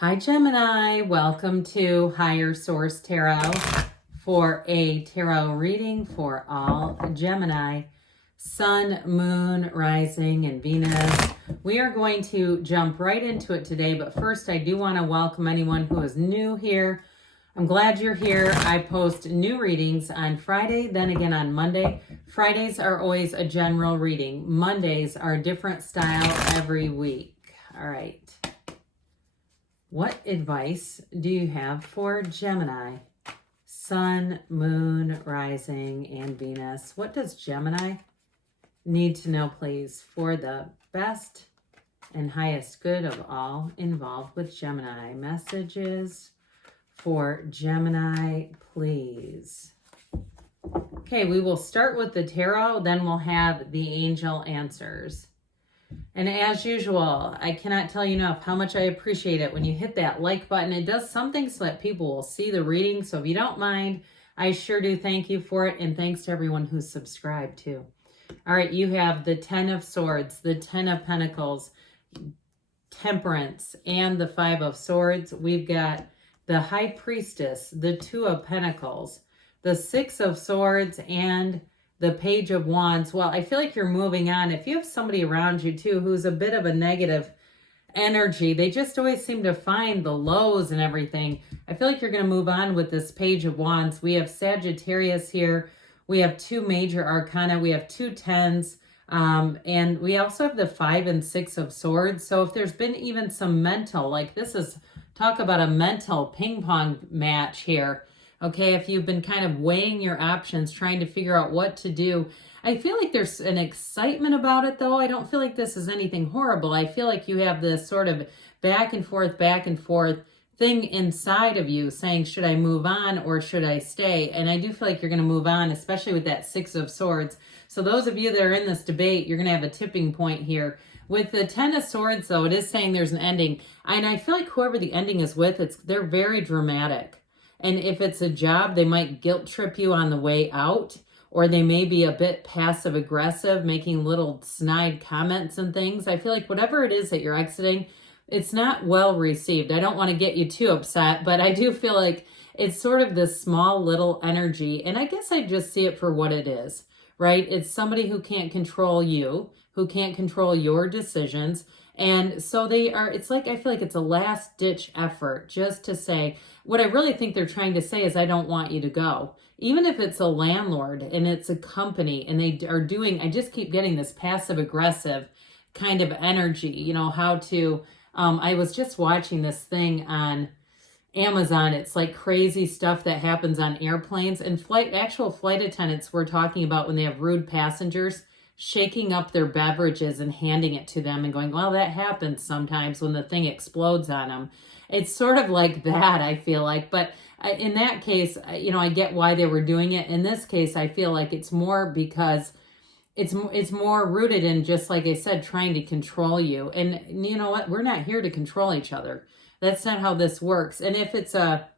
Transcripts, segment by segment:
Hi Gemini, welcome to Higher Source Tarot for a tarot reading for all Gemini, Sun, Moon, Rising, and Venus. We are going to jump right into it today, but first I do want to welcome anyone who is new here. I'm glad you're here. I post new readings on Friday, then again on Monday. Fridays are always a general reading. Mondays are a different style every week. All right. What advice do you have for Gemini? Sun, Moon, Rising, and Venus. What does Gemini need to know, please, for the best and highest good of all involved with Gemini? Messages for Gemini, please. Okay, we will start with the tarot, then we'll have the angel answers. And as usual, I cannot tell you enough how much I appreciate it when you hit that like button. It does something so that people will see the reading. So if you don't mind, I sure do thank you for it. And thanks to everyone who's subscribed too. All right, you have the 10 of Swords, the 10 of Pentacles, Temperance, and the 5 of Swords. We've got the High Priestess, the 2 of Pentacles, the 6 of Swords, and the Page of Wands. Well, I feel like you're moving on. If you have somebody around you too who's a bit of a negative energy, they just always seem to find the lows and everything. I feel like you're going to move on with this Page of Wands. We have Sagittarius here. We have 2 major arcana. We have 2 tens. And we also have the 5 and 6 of Swords. So if there's been even some mental, like this is, talk about a mental ping pong match here. Okay, if you've been kind of weighing your options, trying to figure out what to do. I feel like there's an excitement about it, though. I don't feel like this is anything horrible. I feel like you have this sort of back and forth thing inside of you saying, should I move on or should I stay? And I do feel like you're going to move on, especially with that 6 of Swords. So those of you that are in this debate, you're going to have a tipping point here. With the 10 of Swords, though, it is saying there's an ending. And I feel like whoever the ending is with, they're very dramatic. And if it's a job, they might guilt trip you on the way out, or they may be a bit passive aggressive, making little snide comments and things. I feel like whatever it is that you're exiting, it's not well received. I don't want to get you too upset, but I do feel like it's sort of this small little energy. And I guess I just see it for what it is, right? It's somebody who can't control you, who can't control your decisions. And so they are, it's like, I feel like it's a last ditch effort just to say, what I really think they're trying to say is, I don't want you to go. Even if it's a landlord and it's a company and they are doing, I just keep getting this passive aggressive kind of energy, you know, how to, I was just watching this thing on Amazon. It's like crazy stuff that happens on airplanes, and actual flight attendants were talking about when they have rude passengers, shaking up their beverages and handing it to them and going, well, that happens sometimes when the thing explodes on them. It's sort of like that, I feel like. But in that case, you know, I get why they were doing it. In this case, I feel like it's more because it's more rooted in, just like I said, trying to control you. And you know what? We're not here to control each other. That's not how this works. And if it's a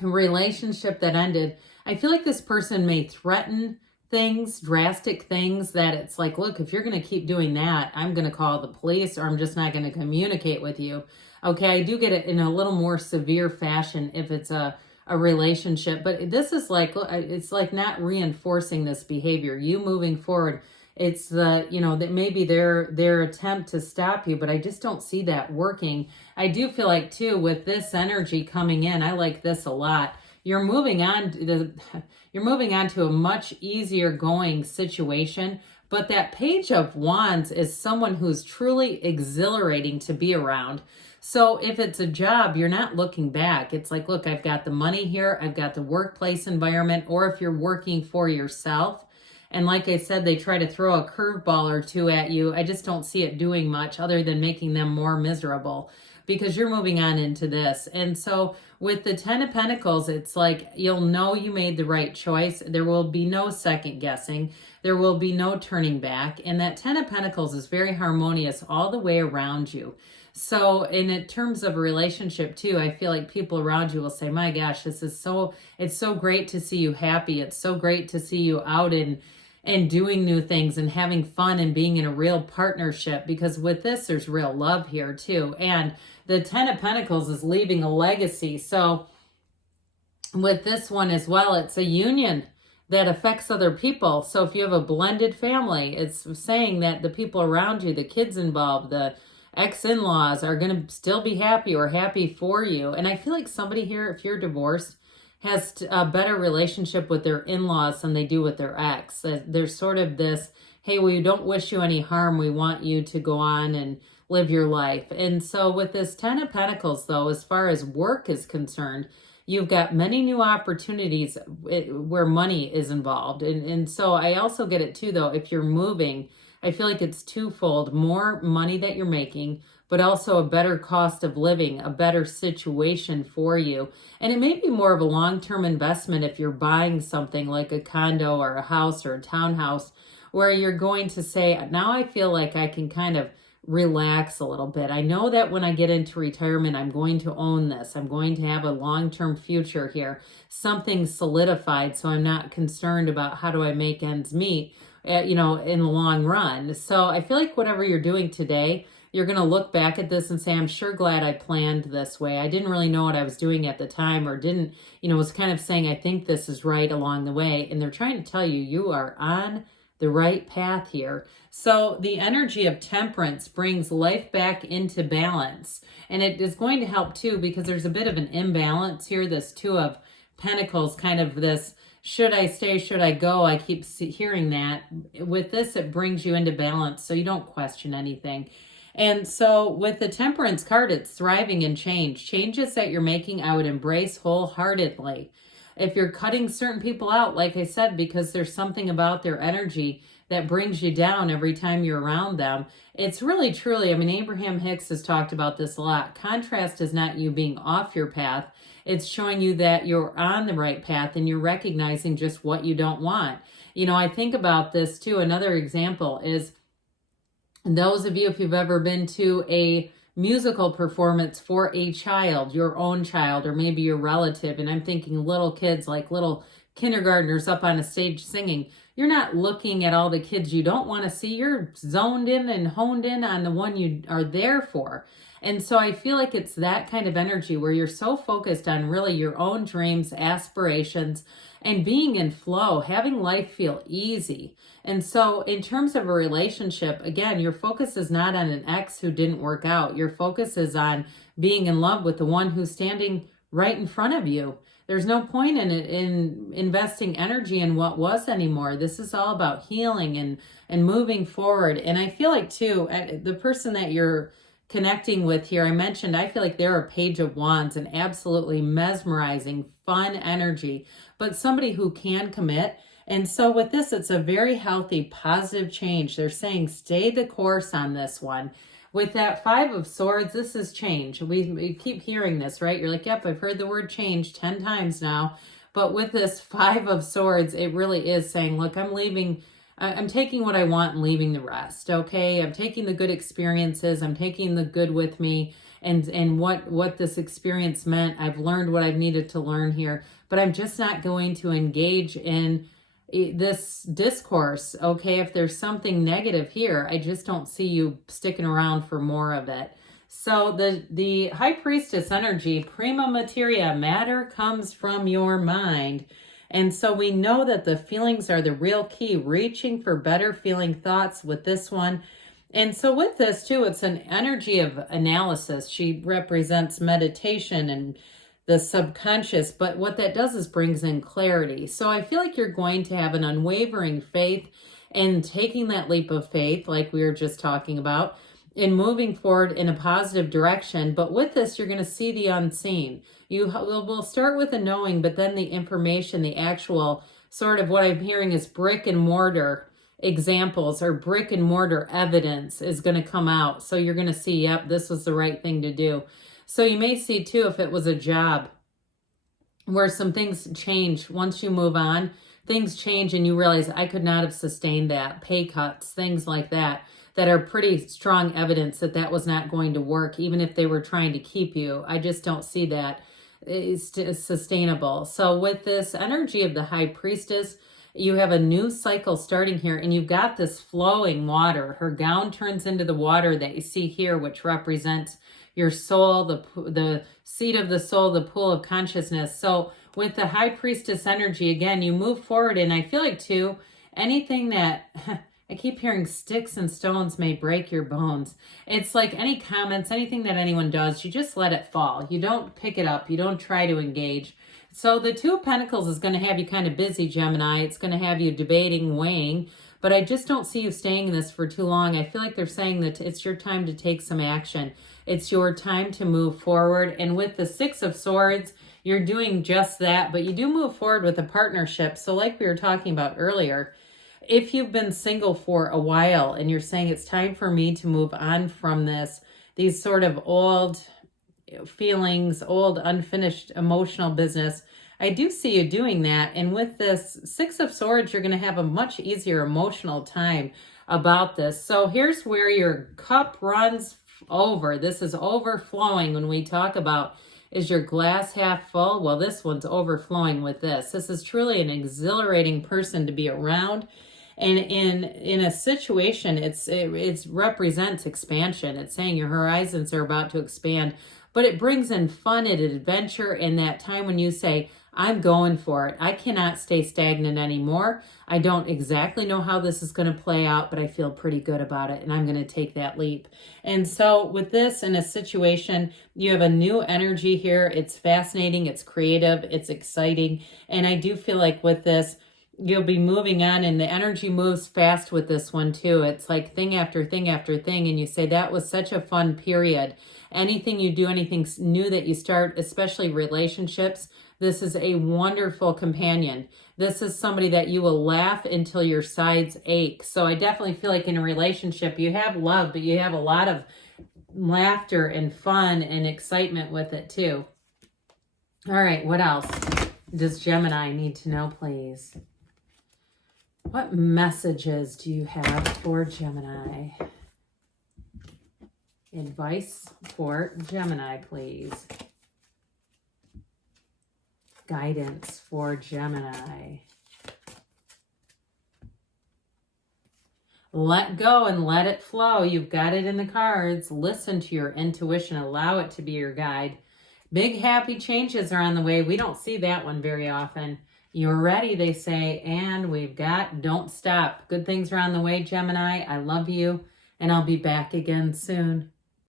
relationship that ended, I feel like this person may threaten things, drastic things, that it's like, look, if you're going to keep doing that, I'm going to call the police, or I'm just not going to communicate with you. Okay, I do get it in a little more severe fashion if it's a relationship, but this is like, it's like not reinforcing this behavior, you moving forward. It's the, you know, that maybe their attempt to stop you, but I just don't see that working. I do feel like too, with this energy coming in, I like this a lot. You're moving on to a much easier going situation. But that Page of Wands is someone who's truly exhilarating to be around. So if it's a job, you're not looking back. It's like, look, I've got the money here. I've got the workplace environment. Or if you're working for yourself, and like I said, they try to throw a curveball or two at you, I just don't see it doing much other than making them more miserable, because you're moving on into this. And so with the 10 of Pentacles, it's like, you'll know you made the right choice. There will be no second guessing. There will be no turning back. And that 10 of Pentacles is very harmonious all the way around you. So in terms of a relationship too, I feel like people around you will say, my gosh, it's so great to see you happy. It's so great to see you out and doing new things and having fun and being in a real partnership, because with this, there's real love here too. And the Ten of Pentacles is leaving a legacy. So with this one as well, it's a union that affects other people. So if you have a blended family, it's saying that the people around you, the kids involved, the ex-in-laws are going to still be happy or happy for you. And I feel like somebody here, if you're divorced, has a better relationship with their in-laws than they do with their ex. There's sort of this, hey, we don't wish you any harm. We want you to go on and live your life. And so with this Ten of Pentacles, though, as far as work is concerned, you've got many new opportunities where money is involved. And so I also get it too, though, if you're moving, I feel like it's twofold: more money that you're making, but also a better cost of living, a better situation for you. And it may be more of a long-term investment if you're buying something like a condo or a house or a townhouse, where you're going to say, now I feel like I can kind of relax a little bit. I know that when I get into retirement, I'm going to own this. I'm going to have a long-term future here, something solidified, so I'm not concerned about how do I make ends meet, in the long run. So I feel like whatever you're doing today, you're going to look back at this and say, I'm sure glad I planned this way. I didn't really know what I was doing at the time, or didn't, was kind of saying, I think this is right along the way. And they're trying to tell you, you are on the right path here. So the energy of Temperance brings life back into balance. And it is going to help too, because there's a bit of an imbalance here. This Two of Pentacles, kind of this, should I stay, should I go? I keep hearing that. With this, it brings you into balance, so you don't question anything. And so with the Temperance card, it's thriving in change. Changes that you're making, I would embrace wholeheartedly. If you're cutting certain people out, like I said, because there's something about their energy that brings you down every time you're around them, it's really, truly, Abraham Hicks has talked about this a lot. Contrast is not you being off your path. It's showing you that you're on the right path and you're recognizing just what you don't want. I think about this too. Another example is those of you, if you've ever been to a musical performance for a child, your own child, or maybe your relative, and I'm thinking little kids, like little kindergartners up on a stage singing, you're not looking at all the kids you don't want to see. You're zoned in and honed in on the one you are there for. And so I feel like it's that kind of energy where you're so focused on really your own dreams, aspirations, and being in flow, having life feel easy. And so in terms of a relationship, again, your focus is not on an ex who didn't work out. Your focus is on being in love with the one who's standing right in front of you. There's no point in investing energy in what was anymore. This is all about healing and moving forward. And I feel like too, the person that you're connecting with here, I mentioned, I feel like they're a Page of Wands, and absolutely mesmerizing, fun energy, but somebody who can commit. And so with this, it's a very healthy, positive change. They're saying stay the course on this one. With that Five of Swords, this is change. We keep hearing this, right? You're like, yep, I've heard the word change 10 times now. But with this Five of Swords, it really is saying, look, I'm taking what I want and leaving the rest, okay? I'm taking the good experiences. I'm taking the good with me and what this experience meant. I've learned what I've needed to learn here, but I'm just not going to engage in this discourse, okay? If there's something negative here, I just don't see you sticking around for more of it. So the High Priestess energy, prima materia, matter comes from your mind. And so we know that the feelings are the real key, reaching for better feeling thoughts with this one. And so with this too, it's an energy of analysis. She represents meditation and the subconscious, but what that does is brings in clarity. So I feel like you're going to have an unwavering faith and taking that leap of faith, like we were just talking about, in moving forward in a positive direction. But with this, you're going to see the unseen. You will start with a knowing, but then the information, the actual sort of what I'm hearing is brick and mortar examples or brick and mortar evidence is going to come out. So you're going to see, yep, this was the right thing to do. So you may see too, if it was a job where some things change once you move on, things change and you realize I could not have sustained that, pay cuts, things like that are pretty strong evidence that that was not going to work, even if they were trying to keep you. I just don't see that is sustainable. So with this energy of the High Priestess, You have a new cycle starting here, and you've got this flowing water. Her gown turns into the water that you see here, which represents your soul, the seat of the soul, the pool of consciousness. So with the High Priestess energy, again, you move forward, and I feel like, too, anything that... I keep hearing sticks and stones may break your bones. It's like any comments, anything that anyone does, you just let it fall. You don't pick it up. You don't try to engage. So the Two of Pentacles is going to have you kind of busy, Gemini. It's going to have you debating, weighing. But I just don't see you staying in this for too long. I feel like they're saying that it's your time to take some action. It's your time to move forward. And with the Six of Swords, you're doing just that. But you do move forward with a partnership. So like we were talking about earlier, if you've been single for a while and you're saying it's time for me to move on from this, these sort of old feelings, old unfinished emotional business, I do see you doing that. And with this Six of Swords, you're going to have a much easier emotional time about this. So here's where your cup runs over. This is overflowing when we talk about, is your glass half full? Well, this one's overflowing with this. This is truly an exhilarating person to be around. And in a situation, it represents expansion. It's saying your horizons are about to expand, but it brings in fun and adventure in that time when you say, I'm going for it. I cannot stay stagnant anymore. I don't exactly know how this is going to play out, but I feel pretty good about it, and I'm going to take that leap. And so with this in a situation, you have a new energy here. It's fascinating. It's creative. It's exciting. And I do feel like with this, you'll be moving on, and the energy moves fast with this one too. It's like thing after thing after thing, and you say that was such a fun period. Anything you do, anything new that you start, especially relationships, this is a wonderful companion. This is somebody that you will laugh until your sides ache. So I definitely feel like in a relationship, you have love, but you have a lot of laughter and fun and excitement with it too. All right, what else does Gemini need to know, please? What messages do you have for Gemini? Advice for Gemini, please. Guidance for Gemini. Let go and let it flow. You've got it in the cards. Listen to your intuition. Allow it to be your guide. Big happy changes are on the way. We don't see that one very often. You're ready, they say, and we've got don't stop. Good things are on the way, Gemini. I love you, and I'll be back again soon.